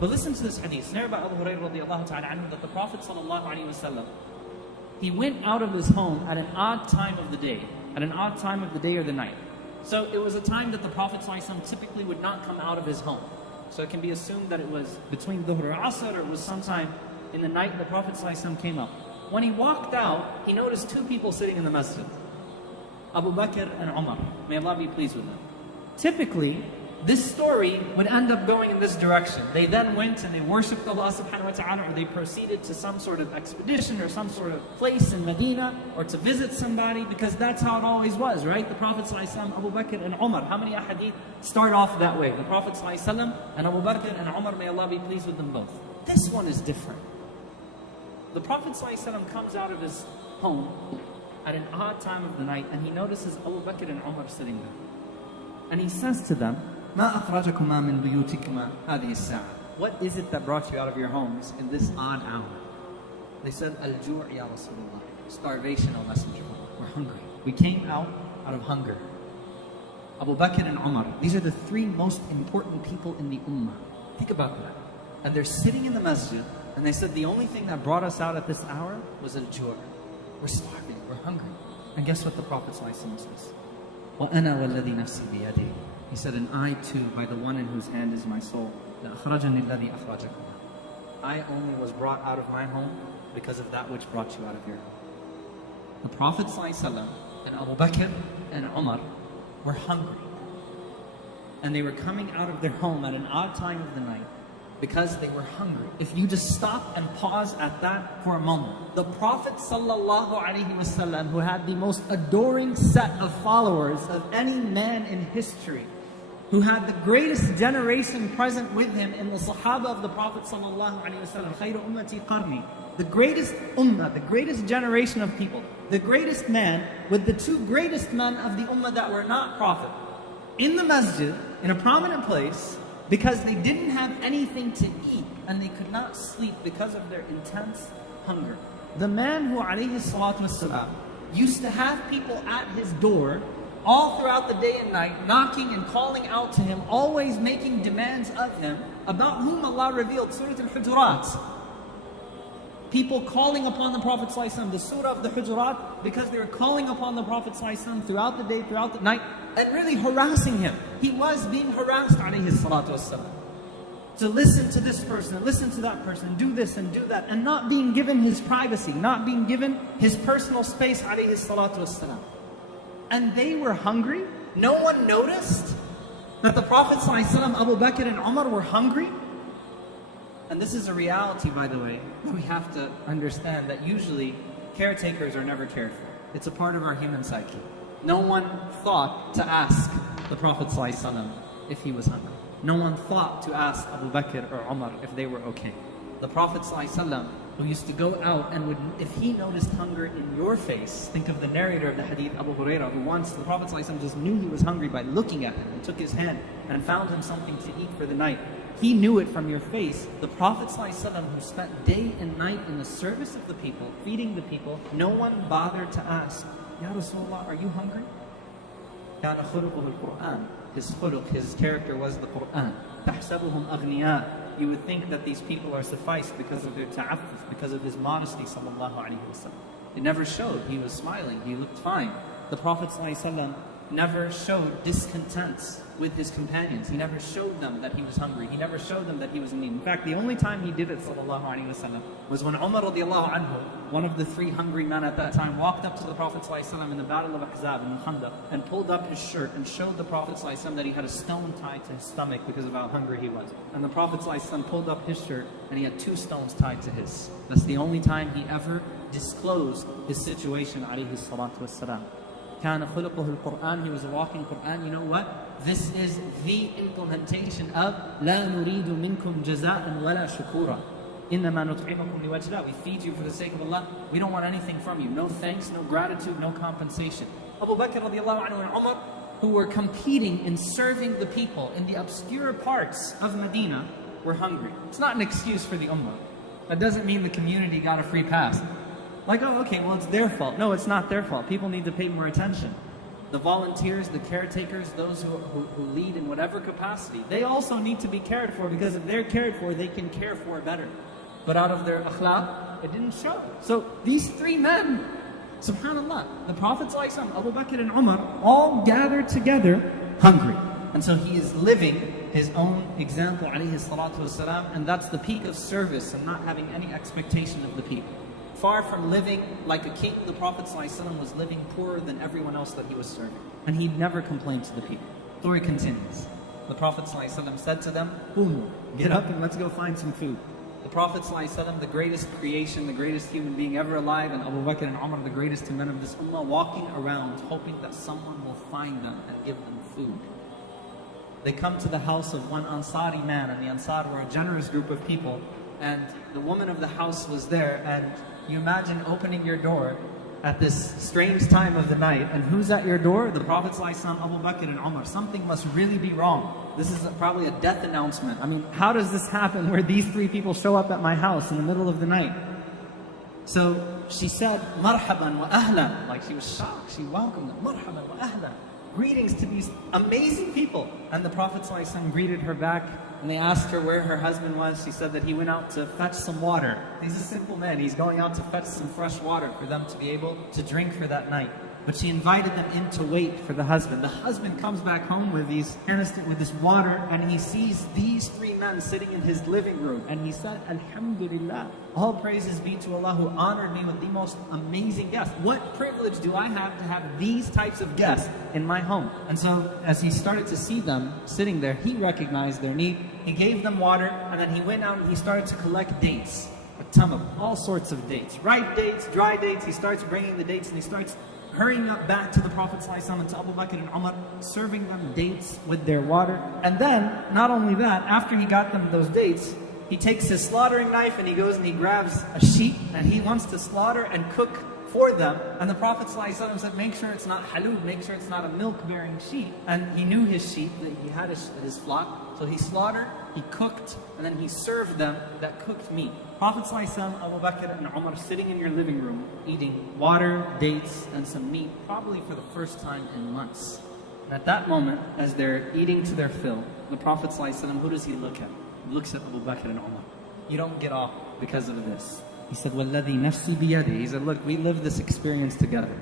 But listen to this hadith. Narrated by Abu Hurairah radiallahu ta'ala anhu that the Prophet sallallahu alaihi wasallam, he went out of his home at an odd time of the day. At an odd time of the day or the night. So it was a time that the Prophet sallallahu alaihi wasallam typically would not come out of his home. So it can be assumed that it was between Dhuhr or Asr, or it was sometime in the night the Prophet ﷺ came out. When he walked out, he noticed two people sitting in the masjid. Abu Bakr and Umar. May Allah be pleased with them. Typically, this story would end up going in this direction. They then went and they worshipped Allah subhanahu wa ta'ala, or they proceeded to some sort of expedition or some sort of place in Medina, or to visit somebody, because that's how it always was, right? The Prophet ﷺ, Abu Bakr and Umar. How many ahadith start off that way? The Prophet ﷺ and Abu Bakr and Umar, may Allah be pleased with them both. This one is different. The Prophet ﷺ comes out of his home at an odd time of the night, and he notices Abu Bakr and Umar sitting there. And he says to them, ما أخرجكما من بيوتكما هذه الساعة. What is it that brought you out of your homes in this odd hour? They said, Al-ju' ya Rasulullah. Starvation, O Messenger of Allah. We're hungry. We came out of hunger. Abu Bakr and Umar, these are the three most important people in the ummah. Think about that. And they're sitting in the masjid, and they said the only thing that brought us out at this hour was al-ju'. We're starving, we're hungry. And guess what the Prophet ﷺ says? وَأَنَا وَالَّذِي نَفْسِي بِيَدِهِ. He said, and I too, by the one in whose hand is my soul, لَأَخْرَجَنِي الَّذِي أَخْرَجَكُمْ. I only was brought out of my home because of that which brought you out of your home. The Prophet ﷺ and Abu Bakr and Umar were hungry. And they were coming out of their home at an odd time of the night because they were hungry. If you just stop and pause at that for a moment. The Prophet ﷺ, who had the most adoring set of followers of any man in history, who had the greatest generation present with him in the Sahaba of the Prophet ﷺ, خَيْرُ أُمَّتِي قَرْنِي, the greatest ummah, the greatest generation of people, the greatest man with the two greatest men of the ummah that were not Prophet, in the masjid, in a prominent place, because they didn't have anything to eat and they could not sleep because of their intense hunger. The man who alayhi salatu wasalam used to have people at his door all throughout the day and night, knocking and calling out to him, always making demands of him, about whom Allah revealed Surah Al-Hujurat. People calling upon the Prophet ﷺ, the Surah of the Hujurat, because they were calling upon the Prophet ﷺ throughout the day, throughout the night, and really harassing him. He was being harassed, alayhi salatu wasalam, to listen to this person, and listen to that person, do this and do that, and not being given his privacy, not being given his personal space, alayhi salatu wasalam. And they were hungry. No one noticed that the Prophet ﷺ, Abu Bakr and Umar were hungry. And this is a reality, by the way, that we have to understand, that usually caretakers are never cared for. It's a part of our human psyche. No one thought to ask the Prophet ﷺ if he was hungry. No one thought to ask Abu Bakr or Umar if they were okay. The Prophet ﷺ, who used to go out and would, if he noticed hunger in your face, think of the narrator of the hadith, Abu Hurairah, who once the Prophet ﷺ just knew he was hungry by looking at him and took his hand and found him something to eat for the night. He knew it from your face. The Prophet ﷺ, who spent day and night in the service of the people, feeding the people, no one bothered to ask, Ya Rasulullah, are you hungry? كَانَ خُلُقُهُ الْقُرْآنِ. His khuluq, his character was the Qur'an. تَحْسَبُهُمْ أَغْنِيَاءَ. You would think that these people are sufficed because of their ta'affuf, because of his modesty, sallallahu alayhi wa sallam. It never showed. He was smiling. He looked fine. The Prophet ﷺ never showed discontent with his companions. He never showed them that he was hungry. He never showed them that he was in need. In fact, the only time he did it, sallallahu alaihi wasallam, was when Umar radiallahu anhu, one of the three hungry men at that time, walked up to the Prophet ﷺ in the battle of Ahzab in the Khandaq and pulled up his shirt and showed the Prophet ﷺ that he had a stone tied to his stomach because of how hungry he was. And the Prophet ﷺ pulled up his shirt and he had 2 stones tied to his. That's the only time he ever disclosed his situation, alayhi salatu wassalam. كان خلقه القرآن. He was a walking Quran. You know what? This is the implementation of لا نريد منكم جزاء ولا شكورا إنما نطعمكم لوجه الله. We feed you for the sake of Allah. We don't want anything from you. No thanks, no gratitude, no compensation. Abu Bakr radiallahu anhu and Umar, who were competing in serving the people in the obscure parts of Medina, were hungry. It's not an excuse for the ummah. That doesn't mean the community got a free pass. Like, oh, okay, well, it's their fault. No, it's not their fault. People need to pay more attention. The volunteers, the caretakers, those who lead in whatever capacity, they also need to be cared for, because if they're cared for, they can care for better. But out of their akhlaq, it didn't show. So these three men, subhanAllah, the Prophet ﷺ, Abu Bakr and Umar, all gathered together hungry. And so he is living his own example, alayhi salatu wasalam, and that's the peak of service and not having any expectation of the people. Far from living like a king, the Prophet ﷺ was living poorer than everyone else that he was serving. And he never complained to the people. Story continues. The Prophet ﷺ said to them, get up and let's go find some food. The Prophet ﷺ, the greatest creation, the greatest human being ever alive, and Abu Bakr and Umar, the greatest two men of this ummah, walking around hoping that someone will find them and give them food. They come to the house of one Ansari man, and the Ansar were a generous group of people, and the woman of the house was there, and you imagine opening your door at this strange time of the night, and who's at your door? The Prophet ﷺ, Abu Bakr and Umar. Something must really be wrong. This is probably a death announcement. I mean, how does this happen where these three people show up at my house in the middle of the night? So she said, marhaban wa ahlan. Like she was shocked. She welcomed them. Marhaban wa ahlan. Greetings to these amazing people. And the Prophet ﷺ greeted her back, and they asked her where her husband was. She said that he went out to fetch some water. He's a simple man. He's going out to fetch some fresh water for them to be able to drink for that night. But she invited them in to wait for the husband. The husband comes back home with this water, and he sees these three men sitting in his living room. And he said, Alhamdulillah, all praises be to Allah who honored me with the most amazing guests. What privilege do I have these types of guests in my home? And so as he started to see them sitting there, he recognized their need. He gave them water, and then he went out and he started to collect dates. A tamam, all sorts of dates. Ripe dates, dry dates. He starts bringing the dates, and he starts hurrying up back to the Prophet ﷺ and to Abu Bakr and Umar, serving them dates with their water. And then, not only that, after he got them those dates, he takes his slaughtering knife and he goes and he grabs a sheep, and he wants to slaughter and cook for them. And the Prophet ﷺ said, make sure it's not halub, make sure it's not a milk-bearing sheep. And he knew his sheep, that he had his flock. So he slaughtered, he cooked, and then he served them that cooked meat. Prophet ﷺ, Abu Bakr and Umar sitting in your living room, eating water, dates, and some meat, probably for the first time in months. And at that moment, as they're eating to their fill, the Prophet ﷺ, who does he look at? He looks at Abu Bakr and Umar. You don't get off because of this. He said, وَالَّذِي نَفْسِي بِيَدِهِ. He said, look, we lived this experience together.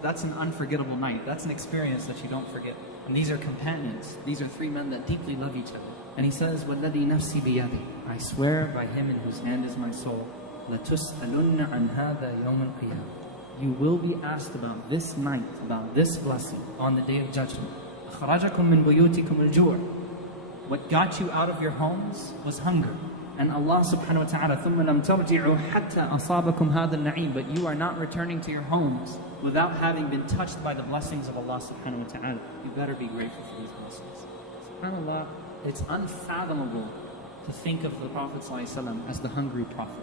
That's an unforgettable night. That's an experience that you don't forget. And these are companions. These are three men that deeply love each other. And he says, وَالَّذِي نَفْسِي بِيَدِهِ. I swear by him in whose hand is my soul, لَتُسْأَلُنَّ عَنْ هَذَا يَوْمَ الْقِيَامَةِ. You will be asked about this night, about this blessing, on the Day of Judgment. أَخْرَجَكُم مِّن بُيُوتِكُمُ الْجُوعِ. What got you out of your homes was hunger. And Allah subhanahu wa ta'ala, ثُمَّ لَمْ تَرْجِعُوا حَتَّى أَصَابَكُمْ هَذَا النَّعِيمِ. But you are not returning to your homes without having been touched by the blessings of Allah subhanahu wa ta'ala. You better be grateful for these blessings. SubhanAllah, it's unfathomable to think of the Prophet ﷺ as the hungry prophet.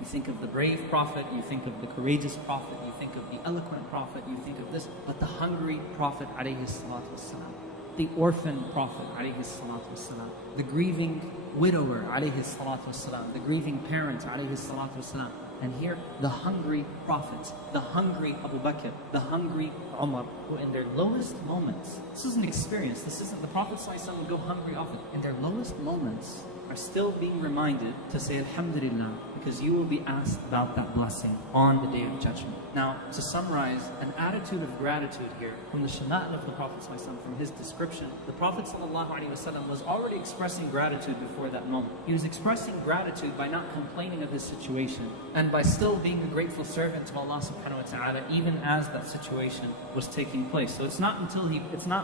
You think of the brave prophet, you think of the courageous prophet, you think of the eloquent prophet, you think of this, but the hungry prophet alayhi salatu wasalam, the orphan prophet alayhi salatu wasalam, the grieving widower alayhi salatu wasalam, the grieving parent alayhi salatu wasalam. And here, the hungry prophets, the hungry Abu Bakr, the hungry Umar, who in their lowest moments, this is an experience, this isn't, the Prophet ﷺ would go hungry often. In their lowest moments, are still being reminded to say Alhamdulillah, because you will be asked about that blessing on the Day of Judgment. Now, to summarize, an attitude of gratitude here, from the shama'il of the Prophet ﷺ, from his description, the Prophet ﷺ was already expressing gratitude before that moment. He was expressing gratitude by not complaining of his situation, and by still being a grateful servant to Allah subhanahu wa ta'ala, even as that situation was taking place. So it's not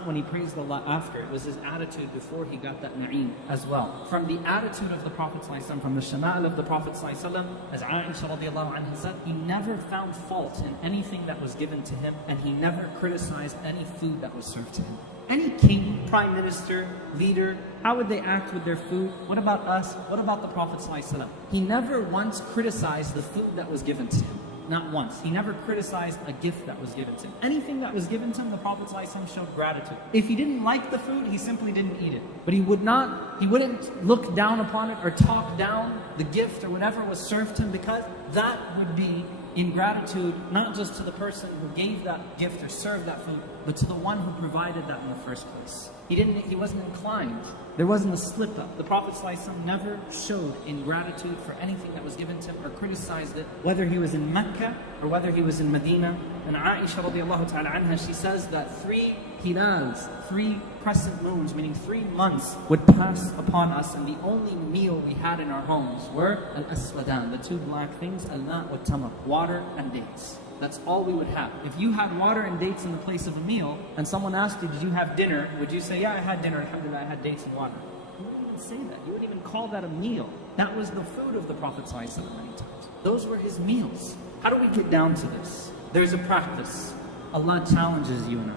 when he praised Allah after, it was his attitude before he got that na'im as well. From the attitude of the Prophet ﷺ, from the shama'il of the Prophet ﷺ, as Aisha radiallahu anha said, he never found fault in anything that was given to him, and he never criticized any food that was served to him. Any king, prime minister, leader, how would they act with their food? What about us? What about the Prophet ﷺ? He never once criticized the food that was given to him. Not once. He never criticized a gift that was given to him. Anything that was given to him, the Prophet ﷺ showed gratitude. If he didn't like the food, he simply didn't eat it. But he wouldn't look down upon it or talk down the gift or whatever was served to him, because that would be in gratitude, not just to the person who gave that gift or served that food, but to the one who provided that in the first place. He wasn't inclined. There wasn't a slip up. The Prophet ﷺ never showed ingratitude for anything that was given to him or criticized it, whether he was in Mecca or whether he was in Medina. And Aisha radiallahu ta'ala anha, she says that 3 hilals, 3 crescent moons, meaning 3 months, would pass upon us, and the only meal we had in our homes were al-aswadan, the 2 black things, al-ma' wa tamar, water and dates. That's all we would have. If you had water and dates in the place of a meal, and someone asked you, did you have dinner? Would you say, yeah, I had dinner, alhamdulillah, I had dates and water? You wouldn't even say that. You wouldn't even call that a meal. That was the food of the Prophet ﷺ many times. Those were his meals. How do we get down to this? There's a practice. Allah challenges you and I.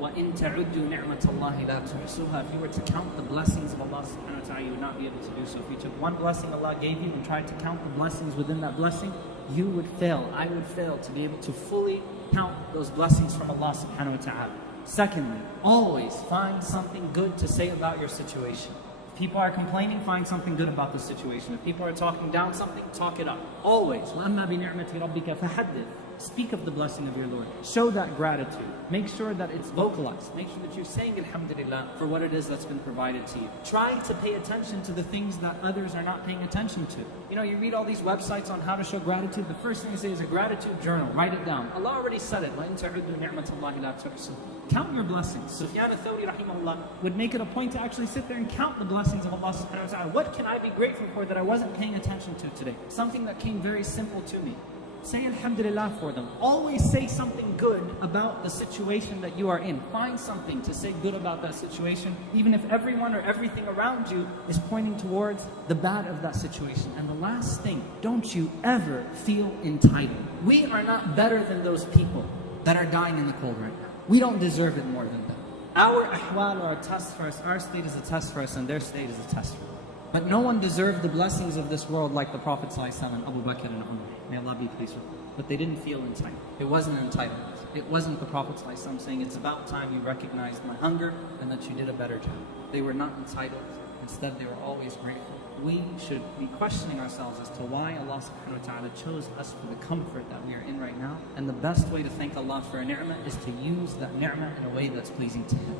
وَإِن تَعُدُّوا نِعْمَةَ اللَّهِ لَا تُحْصُوهَا. If you were to count the blessings of Allah subhanahu wa ta'ala, you would not be able to do so. If you took one blessing Allah gave you and tried to count the blessings within that blessing, you would fail. I would fail to be able to fully count those blessings from Allah subhanahu wa ta'ala. Secondly, always find something good to say about your situation. If people are complaining, find something good about the situation. If people are talking down something, talk it up. Always. وَأَمَّا بِنِعْمَةِ رَبِّكَ فَحَدِّثْ. Speak of the blessing of your Lord. Show that gratitude. Make sure that it's vocalized. Make sure that you're saying alhamdulillah for what it is that's been provided to you. Try to pay attention to the things that others are not paying attention to. You know, you read all these websites on how to show gratitude. The first thing they say is a gratitude journal. Write it down. Allah already said it. وَإِن تَعُدُّوا نِعْمَةَ اللَّهِ لَا تُحْصُوهَا. Count your blessings. Sufyan al-Thawri rahimahullah would make it a point to actually sit there and count the blessings of Allah subhanahu wa ta'ala. What can I be grateful for that I wasn't paying attention to today? Something that came very simple to me. Say alhamdulillah for them. Always say something good about the situation that you are in. Find something to say good about that situation, even if everyone or everything around you is pointing towards the bad of that situation. And the last thing, don't you ever feel entitled. We are not better than those people that are dying in the cold right now. We don't deserve it more than them. Our ahwal are a test for us, our state is a test for us, and their state is a test for them. But no one deserved the blessings of this world like the Prophet ﷺ and Abu Bakr and Umar. May Allah be pleased with them. But they didn't feel entitled. It wasn't entitlement. It wasn't the Prophet ﷺ saying, it's about time you recognized my hunger and that you did a better job. They were not entitled. Instead, they were always grateful. We should be questioning ourselves as to why Allah subhanahu wa ta'ala chose us for the comfort that we are in right now. And the best way to thank Allah for a ni'mah is to use that ni'mah in a way that's pleasing to Him.